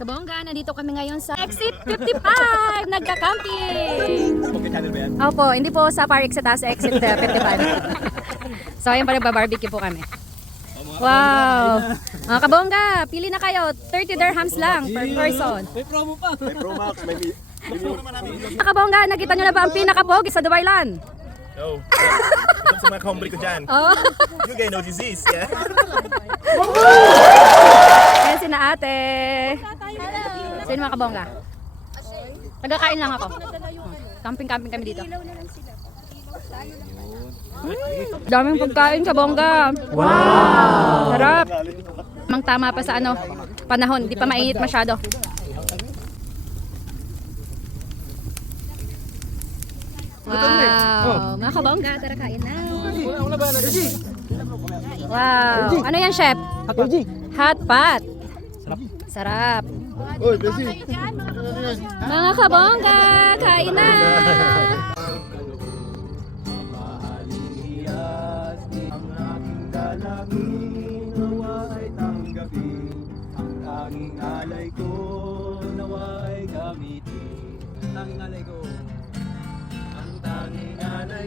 Kabongga, nandito kami ngayon sa Exit 55! Nagka-camping! Okay, channel ba yan? Opo, hindi po sa Park sa taas, Exit 55. So ayun pa nagbabarbecue po kami. Wow! Mga kabongga, pili na kayo. 30 dirhams lang per person. May promo pa. May promo max, may Mga kabongga, nakita nyo na ba ang pinakapogi sa Dubai Land? No. Sa mga kombre ko dyan. Oh. You guys know disease, yeah? Ayan si na ate. Sino mga kabongga? Tagakain lang ako. Camping-camping kami dito. Daming pagkain sa bongga. Wow! Sarap! Mang tama pa sa panahon, di pa mainit masyado. Wow! Mga kabongga, tara kain na. Wow! Ano yan, chef? Hot pot. Sarap. Mga kabongga, kain na. Tanging alay ko, nawa ay gamitin. Tanging alay ko, ang tanging alay